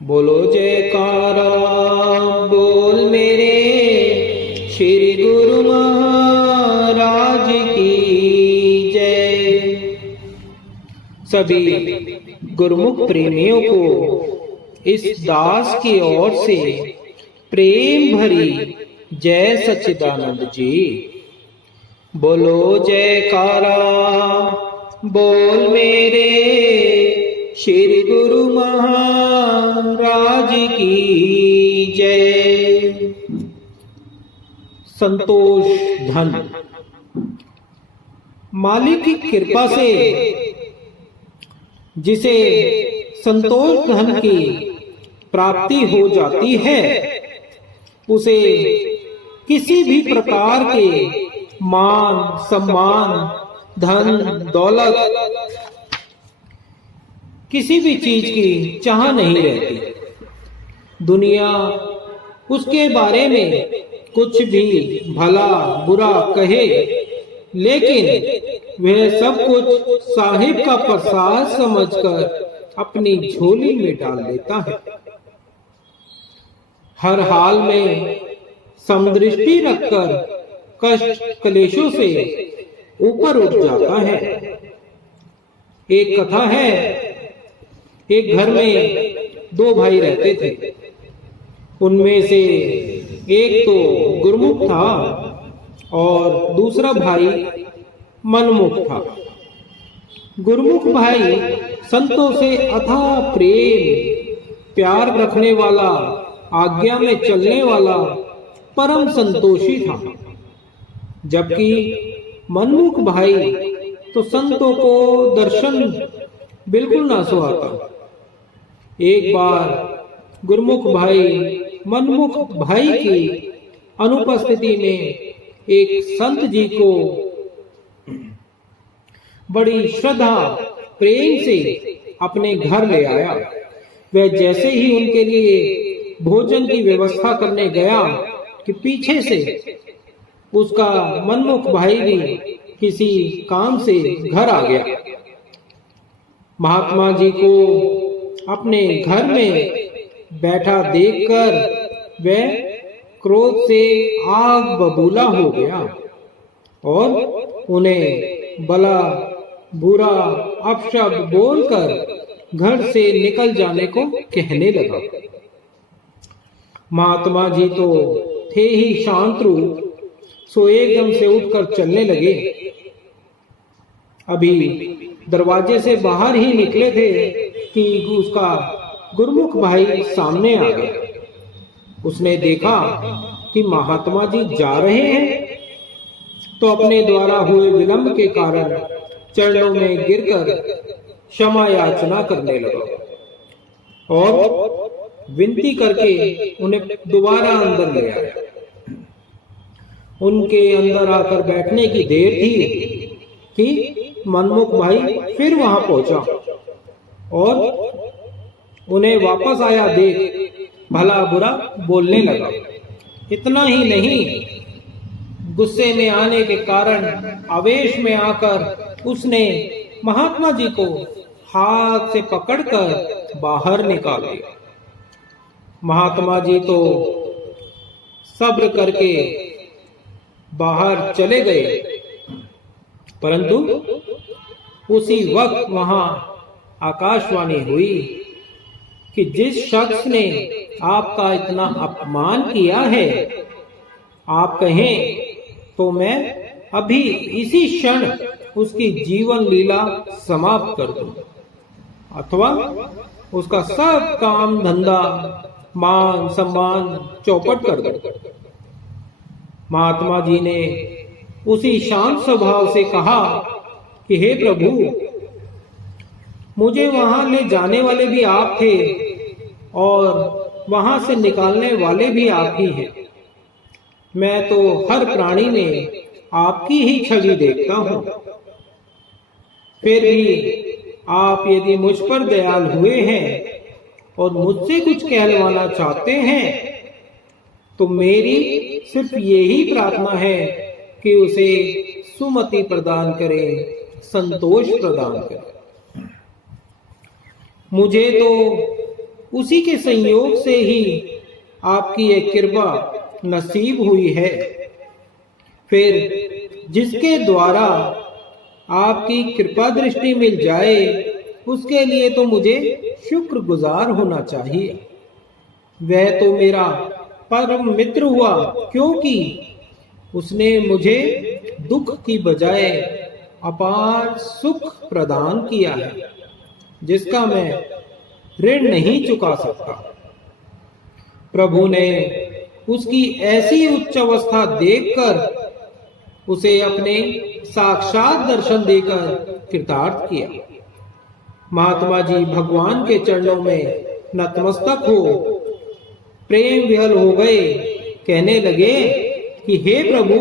बोलो जयकारा बोल मेरे श्री गुरु महाराज की जय। सभी गुरुमुख प्रेमियों को इस दास की ओर से प्रेम भरी जय सच्चिदानंद जी। बोलो जयकारा बोल मेरे श्री गुरु महाराज की जय। संतोष धन मालिक की कृपा से जिसे संतोष धन की प्राप्ति हो जाती है उसे किसी भी प्रकार के मान सम्मान धन दौलत किसी भी चीज की चाह नहीं रहती। दुनिया उसके बारे में कुछ भी भला बुरा कहे, लेकिन वह सब कुछ साहिब का प्रसाद समझकर अपनी झोली में डाल देता है। हर हाल में समदृष्टि रखकर कष्ट क्लेशों से ऊपर उठ जाता है। एक कथा है, एक घर में दो भाई रहते थे। उनमें से एक तो गुरुमुख था और दूसरा भाई मनमुख था। गुरुमुख भाई संतों से अथाह प्रेम प्यार रखने वाला, आज्ञा में चलने वाला परम संतोषी था, जबकि मनमुख भाई तो संतों को दर्शन बिल्कुल ना सुहाता। एक बार गुरुमुख भाई मनमुख भाई की अनुपस्थिति में एक संत जी को बड़ी श्रद्धा प्रेम से अपने घर ले आया। वह जैसे ही उनके लिए भोजन की व्यवस्था करने गया कि पीछे से उसका मनमुख भाई भी किसी काम से घर आ गया। महात्मा जी को अपने घर में बैठा देखकर वह क्रोध से आग बबूला हो गया और उन्हें भला बुरा अपशब्द बोलकर घर से निकल जाने को कहने लगा। महात्मा जी तो थे ही शांत रूप, सो एकदम से उठकर चलने लगे। अभी दरवाजे से बाहर ही निकले थे कि उसका गुरुमुख भाई सामने आ गया। उसने देखा कि महात्मा जी जा रहे हैं, तो अपने द्वारा हुए विलंब के कारण चरणों में गिरकर क्षमा याचना करने लगा और विनती करके उन्हें दोबारा अंदर ले आया। उनके अंदर आकर बैठने की देर थी कि मनमुख भाई फिर वहां पहुंचा और उन्हें वापस आया देख भला बुरा बोलने लगा। इतना ही नहीं, गुस्से में आने के कारण आवेश में आकर उसने महात्मा जी को हाथ से पकड़कर बाहर निकाल दिया। महात्मा जी तो सब्र करके बाहर चले गए, परंतु उसी वक्त वहां आकाशवाणी हुई कि जिस शख्स ने आपका इतना अपमान किया है, आप कहें तो मैं अभी इसी क्षण उसकी जीवन लीला समाप्त कर दूं, अथवा उसका सब काम धंधा मान सम्मान चौपट कर दूं। महात्मा जी ने उसी शांत स्वभाव से कहा कि हे प्रभु, मुझे वहां ले जाने वाले भी आप थे और वहां से निकालने वाले भी आप ही हैं। मैं तो हर प्राणी में आपकी ही छवि देखता हूं। फिर भी आप यदि मुझ पर दयाल हुए हैं और मुझसे कुछ कहलवाना चाहते हैं, तो मेरी सिर्फ यही प्रार्थना है कि उसे सुमति प्रदान करें, संतोष प्रदान करें। मुझे तो उसी के संयोग से ही आपकी एक कृपा नसीब हुई है। फिर जिसके द्वारा आपकी कृपा दृष्टि मिल जाए उसके लिए तो मुझे शुक्रगुजार होना चाहिए। वह तो मेरा परम मित्र हुआ, क्योंकि उसने मुझे दुख की बजाय अपार सुख प्रदान किया है, जिसका मैं ऋण नहीं चुका सकता। प्रभु ने उसकी ऐसी उच्च अवस्था देखकर उसे अपने साक्षात दर्शन देकर कृतार्थ किया। महात्मा जी भगवान के चरणों में नतमस्तक हो प्रेम विहल हो गए। कहने लगे कि हे प्रभु,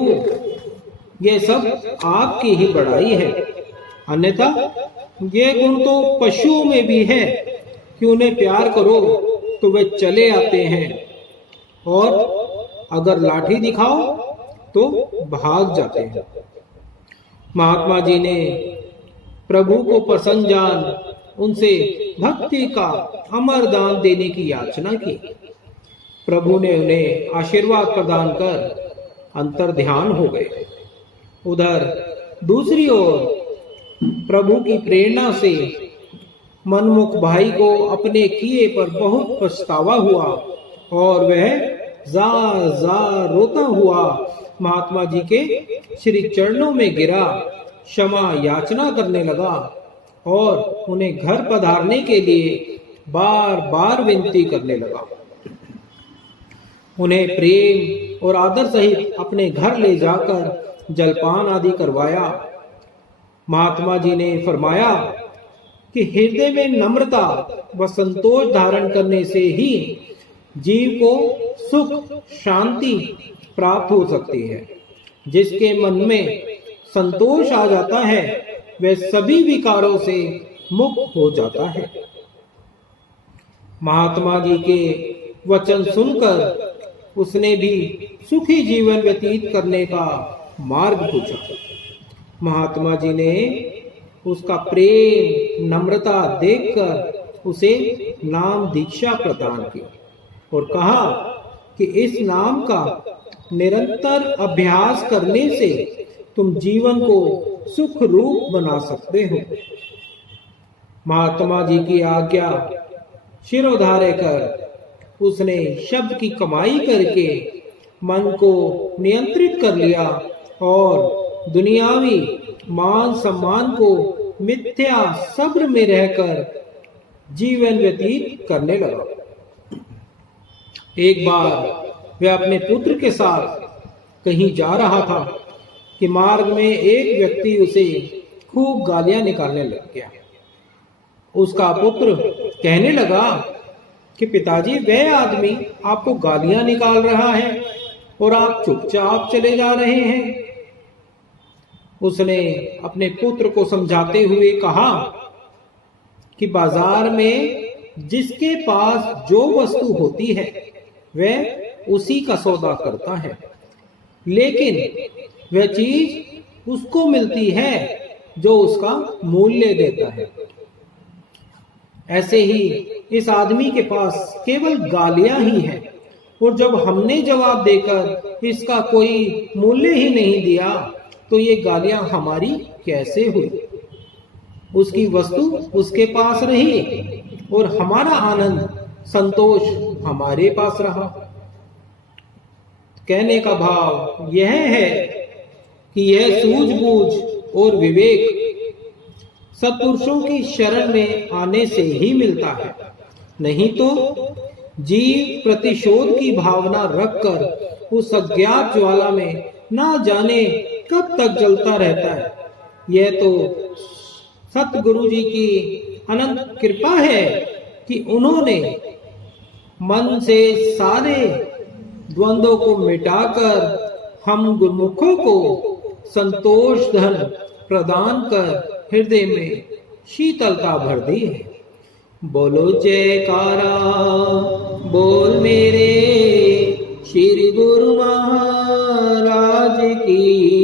ये सब आपकी ही बड़ाई है, अन्यथा ये गुण तो पशुओं में भी है कि उन्हें प्यार करो तो वे चले आते हैं, और अगर लाठी दिखाओ तो भाग जाते हैं। महात्मा जी ने प्रभु को प्रसन्न जान उनसे भक्ति का अमर दान देने की याचना की। प्रभु ने उन्हें आशीर्वाद प्रदान कर अंतर ध्यान हो गए। उधर दूसरी ओर प्रभु की प्रेरणा से मनमुख भाई को अपने किए पर बहुत पछतावा हुआ और वह जार जार रोता हुआ महात्मा जी के श्री चरणों में गिरा, क्षमा याचना करने लगा और उन्हें घर पधारने के लिए बार बार विनती करने लगा। उन्हें प्रेम और आदर सहित अपने घर ले जाकर जलपान आदि करवाया। महात्मा जी ने फरमाया कि हृदय में नम्रता व संतोष धारण करने से ही जीव को सुख शांति प्राप्त हो सकती है। जिसके मन में संतोष आ जाता है वह सभी विकारों से मुक्त हो जाता है। महात्मा जी के वचन सुनकर उसने भी सुखी जीवन व्यतीत करने का मार्ग पूछा। महात्मा जी ने उसका प्रेम नम्रता देखकर उसे नाम दीक्षा प्रदान की और कहा कि इस नाम का निरंतर अभ्यास करने से तुम जीवन को सुख रूप बना सकते हो। महात्मा जी की आज्ञा शिरोधार्य कर उसने शब्द की कमाई करके मन को नियंत्रित कर लिया और दुनियावी मान सम्मान को मिथ्या सब्र में रहकर जीवन व्यतीत करने लगा। एक बार वह अपने पुत्र के साथ कहीं जा रहा था कि मार्ग में एक व्यक्ति उसे खूब गालियां निकालने लग गया। उसका पुत्र कहने लगा कि पिताजी, वह आदमी आपको गालियां निकाल रहा है और आप चुपचाप चले जा रहे हैं। उसने अपने पुत्र को समझाते हुए कहा कि बाजार में जिसके पास जो वस्तु होती है वह उसी का सौदा करता है, लेकिन वह चीज उसको मिलती है जो उसका मूल्य देता है। ऐसे ही इस आदमी के पास केवल गालियां ही हैं, और जब हमने जवाब देकर इसका कोई मूल्य ही नहीं दिया तो ये गालियां हमारी कैसे हुई। उसकी वस्तु उसके पास रही और हमारा आनंद संतोष हमारे पास रहा। कहने का भाव यह है कि यह सूझबूझ और विवेक सत्पुरुषों की शरण में आने से ही मिलता है, नहीं तो जीव प्रतिशोध की भावना रखकर उस अज्ञात ज्वाला में ना जाने कब तक जलता रहता है। यह तो सतगुरु जी की अनंत कृपा है कि उन्होंने मन से सारे द्वंद्वों को मिटाकर हम गुरुमुखों को संतोष धन प्रदान कर हृदय में शीतलता भर दी है। बोलो जयकारा बोल मेरे श्री गुरु महाराज की।